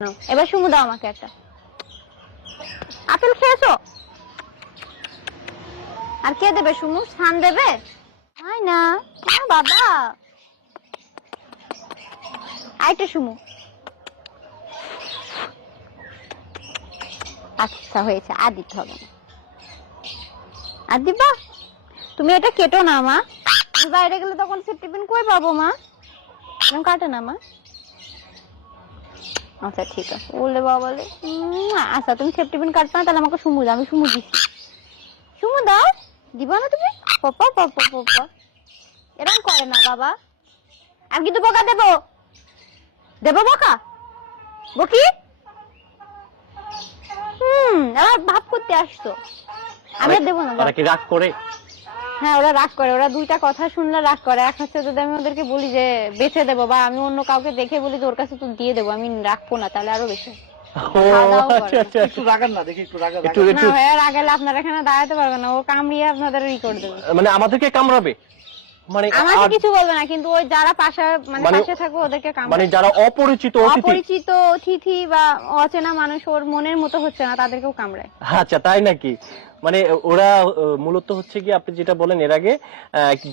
নাও, এবার সুমু দাও আমাকে একটা। আপেল খেয়েছো? আর কে দেবে? সুমু স্থান দেবে? হয় না বাবা, আইটা সুমু। আচ্ছা হয়েছে, আর দিতে হবে না। আর দিবা? তুমি এটা কেটো না মা, বাইরে গেলে তখন টিফিন কই পাবো মা? কাটে না মা। আচ্ছা ঠিক আছে, বললে বাবা বলে আচ্ছা তুমি টিফিন কাটবে না, তাহলে আমাকে সুমু দাও, আমি সুমু দিচ্ছি। সুমু দাও, দিবা না তুমি? পপা পপা পপা এরকম করে না বাবা। আমি কিন্তু বকা দেবো, দেবো বকা? বকি? ভাব করতে আসতো, আমি দেবো না। ওরা কি রাগ করে? হ্যাঁ ওরা রাগ করে, ওরা দুইটা কথা শুনলে রাগ করে। এক হচ্ছে যদি আমি ওদেরকে বলি যে বেঁচে দেবো, বা আমি অন্য কাউকে দেখে বলি যে ওর কাছে তো দিয়ে দেবো, আমি রাখবো না, তাহলে আরো বেশি রাগালে আপনারা এখানে দাঁড়াতে পারবেন না, ও কামড়িয়ে আপনাদের ই করে দেবে। মানে আমাদেরকে কামড়াবে? মানে আমাকে কিছু বলবে না, কিন্তু ওই যারা পাশে পাশে থাকবে ওদেরকে কামড়াবে। মানে যারা অপরিচিত অতিথি বা অচেনা মানুষ ওর মনের মতো হচ্ছে না, তাদেরকেও কামড়ায়। আচ্ছা তাই নাকি? মানে ওরা মূলত হচ্ছে কি আপনি যেটা বলেন এর আগে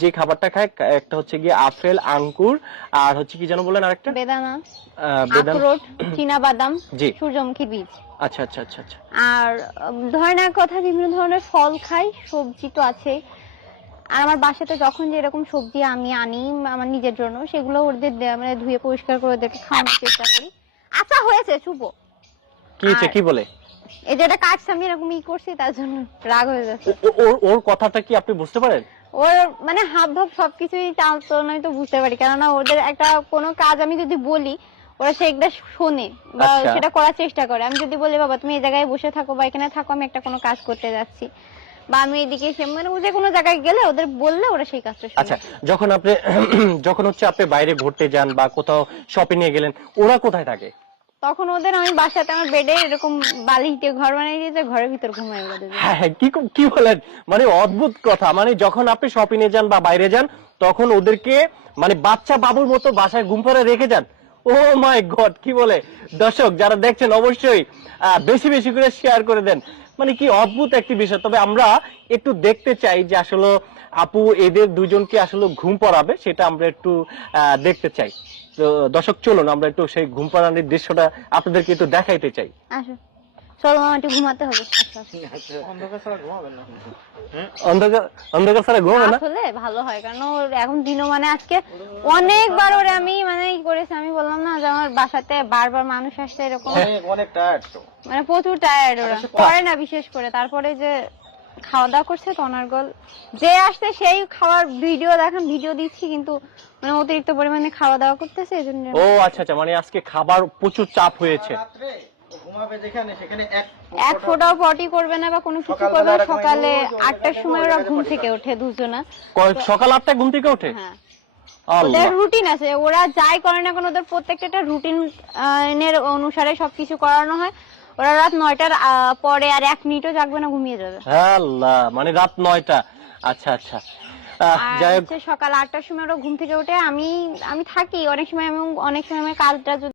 যে খাবারটা খায়, একটা হচ্ছে গিয়ে আপেল, আঙ্কুর, আর হচ্ছে কি যেন বলেন আরেকটা? বেদানা, আখরোট, চীনা বাদাম, সূর্যমুখী বীজ। আচ্ছা আচ্ছা আচ্ছা আচ্ছা। আর ধরেন এক কথা বিভিন্ন ধরনের ফল খাই, সবজি তো আছে। আর আমার বাসাতে যখন যে এরকম সবজি আমি আনি আমার নিজের জন্য, সেগুলো ওদের মানে ধুয়ে পরিষ্কার করে ওদেরকে খাওয়ানোর চেষ্টা করি। আচ্ছা হয়েছে শুভ। কি বলে? এই যে এটা কাটছে, আমি এরকম ই করছি, তার জন্য রাগ হয়ে যাচ্ছে। ওর কথাটা কি আপনি বুঝতে পারেন? ওর মানে হাব ভাব সবকিছুই চালচলনই তো বুঝতে পারি, কেননা ওদের একটা কোনো কাজ আমি যদি বলি ওরা সেটা শোনে বা সেটা করার চেষ্টা করে। আমি যদি বলি বাবা তুমি এই জায়গায় বসে থাকো বা এখানে থাকো, আমি একটা কোনো কাজ করতে যাচ্ছি, বা আমি এদিকে মানে যে কোনো জায়গায় গেলে ওদের বললে ওরা সেই কাজটা শুনে। আচ্ছা যখন হচ্ছে আপনি বাইরে ঘুরতে যান বা কোথাও শপিং এ গেলেন, ওরা কোথায় থাকে তখন? ওদের আমি বাসাতে আমার বেডে এরকম বালিতে ঘর বানিয়ে দিয়েছে, ঘরের ভিতর ঘুমাই ওদের। হ্যাঁ কি বলেন? মানে অদ্ভুত কথা। মানে যখন আপনি শপিং এ যান বা বাইরে যান, তখন ওদেরকে মানে বাচ্চা বাবুর মতো বাসায় ঘুম পাড়ে রেখে যান। ও মাই গড, কি বলে! দর্শক যারা দেখছেন অবশ্যই বেশি বেশি করে শেয়ার করে দেন। মানে কি অদ্ভুত একটি বিষয়। তবে আমরা একটু দেখতে চাই যে আসলে আপু এদের দুজনকে আসলে ঘুম পড়াবে, সেটা আমরা একটু দেখতে চাই। তো দর্শক চলুন আমরা একটু সেই ঘুম পাড়ানোর দৃশ্যটা আপনাদেরকে একটু দেখাইতে চাই। আসো চলো মামা, একটু ঘুমাতে হবে। অন্ধকার ছাড়া ঘুমাবে না? অন্ধকার ছাড়া ঘুমাবে না আসলে ভালো হয়, কারণ এখন দিনও মানে আজকে অনেকবার ওরে আমি মানে ই করেছি। আমি বললাম না যে আমার বাসাতে বারবার মানুষ আসছে, এরকম অনেক টায়ার্ড, মানে প্রচুর টায়ার্ড ওরা করে না, বিশেষ করে তারপরে যে খাওয়া দাওয়া করছে তো অনর্গল, যে আসছে সেই খাওয়ার ভিডিও দেখেন, ভিডিও দিচ্ছি কিন্তু মানে অতিরিক্ত পরিমাণে খাওয়া দাওয়া করতেছে, এজন্য। ও আচ্ছা আচ্ছা, মানে আজকে খাবার প্রচুর চাপ হয়েছে। এক ফোঁটাও পটি করবে না বা কোনো কিছু করবে না। সকালে 8টার সময় ওরা ঘুম থেকে ওঠে দুজনা। সকাল 8টায় ঘুম থেকে ওঠে? হ্যাঁ, ওদের রুটিন আছে, ওরা যাই করে না কেন ওদের প্রত্যেকটা একটা রুটিন এর অনুসারে সবকিছু করানো হয়। ওরা রাত 9টার পরে আর 1 মিনিটও জাগবে না, ঘুমিয়ে যাবে। আল্লাহ, মানে রাত 9টা। আচ্ছা আচ্ছা। সকাল 8টার সময় ওরা ঘুম থেকে ওঠে। আমি থাকি অনেক সময়, আমি অনেক সময় আমার কাজটা